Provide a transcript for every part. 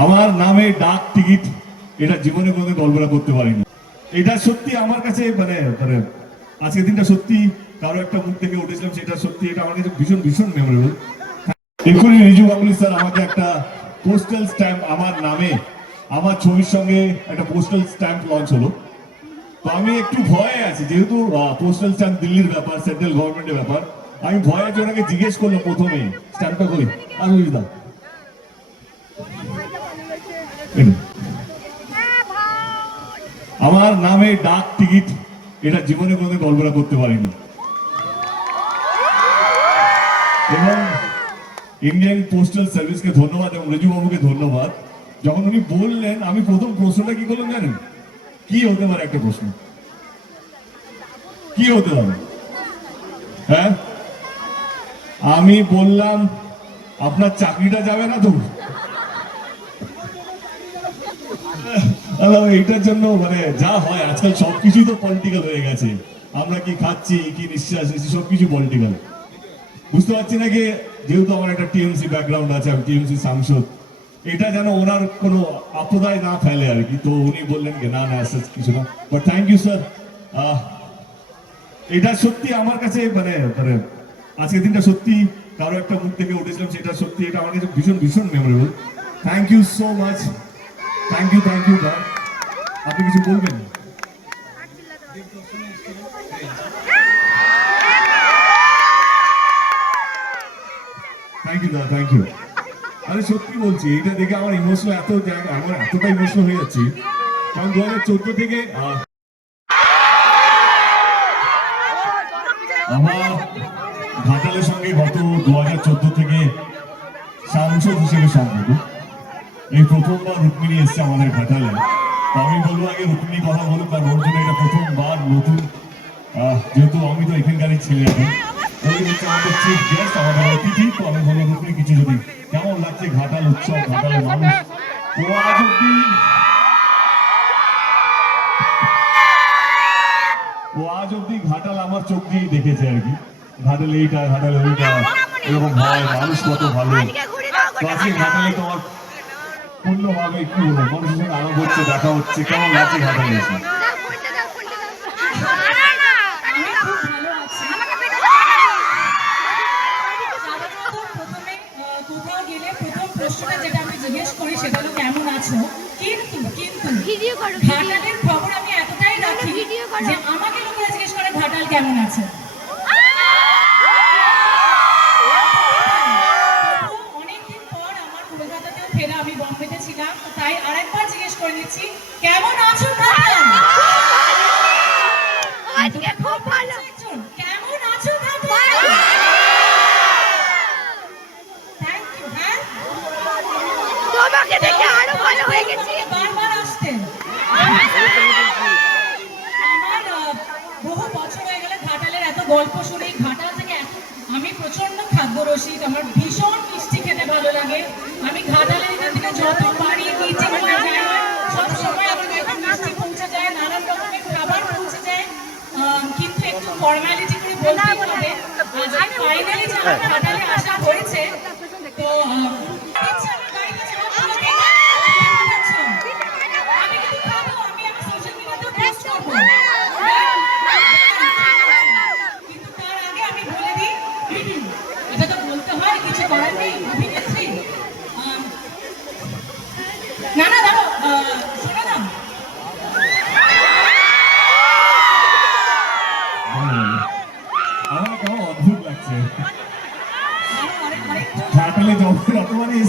আমার নামে ডাক টিকিট, এটা জীবনে কোনোদিন কল্পনা করতে পারিনি। এটা সত্যি আমার কাছে মানে মানে আজকের দিনটা সত্যি কারও একটা মুখ থেকে উঠেছিলাম, সেটা সত্যি, এটা আমার কাছে ভীষণ ভীষণ মেমোরেবল এক্ষুনি রিজু গাঙ্গুলি স্যার আমাকে একটা পোস্টাল স্ট্যাম্প আমার নামে, আমার ছবির সঙ্গে একটা পোস্টাল স্ট্যাম্প লঞ্চ হলো। তো আমি একটু ভয়ে আছি, যেহেতু পোস্টাল স্ট্যাম্প দিল্লির ব্যাপার সেন্ট্রাল গভর্নমেন্টের ব্যাপার, আমি ভয়ে আছে, ওনাকে জিজ্ঞেস করলাম প্রথমে স্ট্যাম্পটা করি আমি দাও। আমার নামে ডাক টিকিট, এটা জীবনে কোনো কল্পনা করতে পারিনি। এবং ইন্ডিয়ান পোস্টাল সার্ভিসকে ধন্যবাদ এবং রিজু বাবুকে ধন্যবাদ। যখন উনি বললেন, আমি প্রথম প্রশ্নটা কি করলাম জানেন? কি হতে পারে একটা প্রশ্ন? কি হতে পারে? হ্যাঁ? আমি বললাম, আপনার চাকরিটা যাবে না তো? এইটার জন্য মানে যা হয়, আজকাল সবকিছুই তো পলিটিক্যাল হয়ে গেছে। আমরা কি খাচ্ছি, কি নিঃশ্বাস নিচ্ছি, সবকিছু পলিটিক্যাল বুঝতে পারছি না কি? যেহেতু আমার একটা টিএমসি ব্যাকগ্রাউন্ড আছে, আমি টিএমসি সাংসদ। এটা যেন ওনার কোনো আপদায় না ফেলে আর কি। তো উনি বললেন কি না না কিছু না। বাট থ্যাংক ইউ স্যার এটা সত্যি আমার কাছে মানে মানে আজকের দিনটা সত্যি কারও একটা মুখ থেকে উঠেছিলাম, সেটা সত্যি, এটা আমার কাছে ভীষণ ভীষণ memorable thank you so much thank you thank you দা আপনি কিছু বলবেন? সত্যি বলছি, এটা দেখে আমার এত আমার এতটা হয়ে যাচ্ছি। কারণ দু হাজার চোদ্দ থেকে ঘাটালের সঙ্গে গত দু হাজার চোদ্দ থেকে সাংসদ হিসেবে সম্পর্ক এই প্রথমবার রুক্মিণী এসছে আমাদের ঘাটালে। আমি বলব আগে রুক্মিণী কথা বলুক কারণ ওর জন্য এটা প্রথমবার নতুন যেহেতু আমি তো এখানকারই ছেলে। এখন ওই হচ্ছে আমাদের চিফ গেস্ট আমাদের অতিথি তো আমি বলব রুক্মিণী কিছু যদি। কেমন লাগছে ঘাটাল উৎসব ঘাটালের মানুষ? ও আজ অব্দি ও আজ অব্দি ঘাটাল আমার চোখ দিয়েই দেখেছে আর কি। ঘাটাল এইটা ঘাটাল ওইটা এরকম হয় মানুষ কত ভালো। ঘাটালে তোমার পূর্ণভাবে কি হলো? মানুষের সঙ্গে আলাপ হচ্ছে দেখা হচ্ছে কেমন লাগছে কিন্তু কিন্তু ভিডিও করো ঘাটালের খবর আমি এতটাই রাখি। যে আমাকে লোকেরা জিজ্ঞেস করে ঘাটাল কেমন আছে প্রথম অনেকদিন পর আমার কলকাতাতেও ফেরা আমি বম্বেতে ছিলাম তো তাই আরেকবার জিজ্ঞেস করে নিচ্ছি কেমন আছো ঘাটাল আজকে খুব ভালো একজন, কেমন আছো ঘাটাল থ্যাংক ইউ হ্যাঁ তোমাকে দেখে আরও ভালো হয়ে গেছি বারবার আসতেন আমার আহ, বহু বছর হয়ে গেলে ঘাটালের এত গল্প শুনে এই ঘাটাল থেকে এত আমি প্রচণ্ড খাদ্য রসিক আমার ভীষণ মিষ্টি খেতে ভালো লাগে। আমি ঘাটালের এখান থেকে যত বাড়ি নিচে হয়ে সময় আমার মিষ্টি পৌঁছে যায় নানান রকমের খাবার পৌঁছে যায়। কিন্তু একটু ফর্মালিটি করে বলতেই হবে ফাইনালি যে আমার ঘাটালে আসা হয়েছে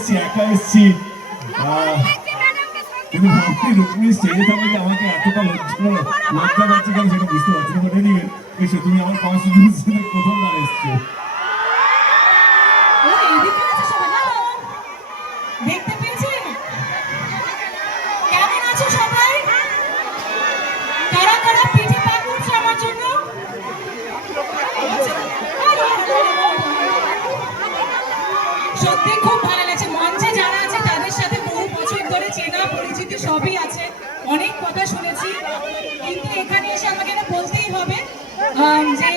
এসছি একা এসছি। কিন্তু ভাবছি রুক্মিণী স্টেজে থাকলে আমাকে এতটা লজ্জা লজ্জা পাচ্ছে কেন সেটা বুঝতে পারছি না এসে তুমি আমার কনস্টিটিউশনে প্রথমবার এসছো ও, এইদিকে আছে সবাই, হ্যালো। দেখতে পেয়েছেন? কেমন আছো সবাই? কারা কারা পিঠে পা করছে আমার জন্য? সত্যি খুব ভালো লাগছে মঞ্চে যারা আছে তাদের সাথে বহু বছর ধরে চেনা পরিচিতি সবই আছে অনেক কথা শুনেছি কিন্তু এখানে এসে আমাকে এটা বলতেই হবে আম, যে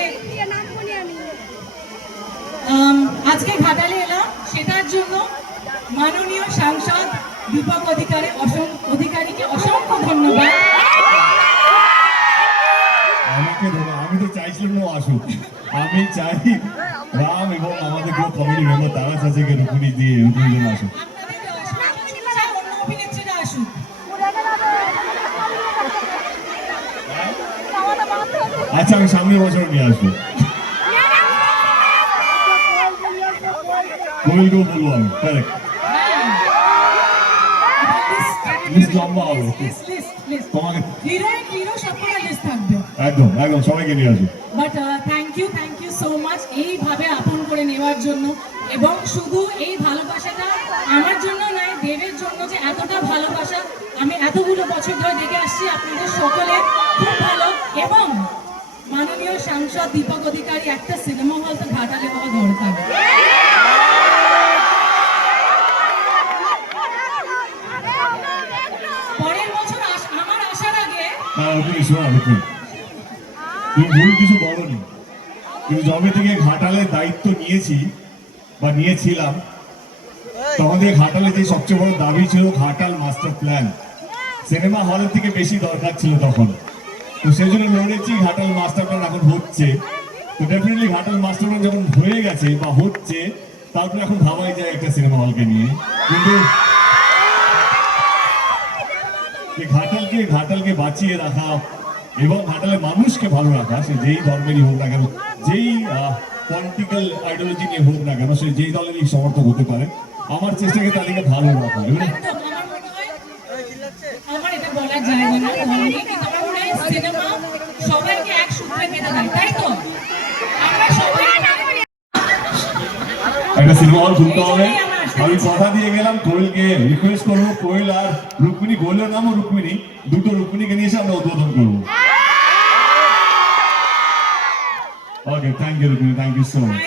আজকে ঘাটালে এলাম সেটার জন্য মাননীয় সাংসদ দীপক অধিকারী অসংখ্য অধিকারীকে অসংখ্য ধন্যবাদ। আমাকে আমি তো চাইছিলাম না আসুক। আমি চাই রাম এবং আমাদের কেউ কমিটি মেম্বার তারা চাষিকে রুকুনি দিয়ে রুকুনি জন্য আসুক। অভিনেত্রীরা আসুক। আচ্ছা আমি সামনের বছর নিয়ে আসব। কোয়েলকেও বলব আমি কারেক্ট লিস্ট লম্বা হবে। তোমাকে হিরোইন হিরো সবকটা লিস্ট থাকবে। একদম একদম সবাইকে নিয়ে আসব। But thank you thank you so much এইভাবে আপন করে নেওয়ার জন্য। এবং শুধু এই ভালোবাসাটা আমার জন্য নয় দেবের জন্য যে এতটা ভালোবাসা। আমি এতগুলো বছর ধরে দেখে আসছি আপনাদের সকলে খুব ভালো। এবং ঘাটালে আগে হ্যাঁ থেকে ঘাটালের দায়িত্ব নিয়েছি বা নিয়েছিলাম, তখন থেকে ঘাটালে যে সবচেয়ে বড় দাবি ছিল ঘাটাল মাস্টার প্ল্যান। সিনেমা হলের থেকে বেশি দরকার ছিল তখন। তো সেই জন্য লড়েছি ঘাটাল মাস্টার প্ল্যান এখন হচ্ছে। তো ডেফিনেটলি ঘাটাল মাস্টার প্ল্যান যখন হয়ে গেছে বা হচ্ছে, তারপরে এখন ভাবাই যায় একটা সিনেমা হলকে নিয়ে। কিন্তু ঘাটালকে ঘাটালকে বাঁচিয়ে রাখা এবং ঘাটালের মানুষকে ভালো রাখা, সে যেই ধর্মেরই হোক না কেন, যেই পলিটিক্যাল আইডিওলজি নিয়ে হোক না কেন, সে যেই দলেরই সমর্থক হতে পারে, আমার চেষ্টাকে তাদেরকে ভালো রাখা আমার বলার জায়গা না হয় সিনেমা সবাইকে এক সূত্রে বেঁধে দেয় তাই তো? আমরা সবাই একটা সিনেমা হল খুলতে হবে। আমি কথা দিয়ে গেলাম কোয়েলকে। রিকোয়েস্ট করব কোয়েল আর রুক্মিণী কোয়েলের নামও রুক্মিণী। দুটো রুক্মিণীকে নিয়ে এসে আমরা উদ্বোধন করব। Okay thank you Rukmini thank you so much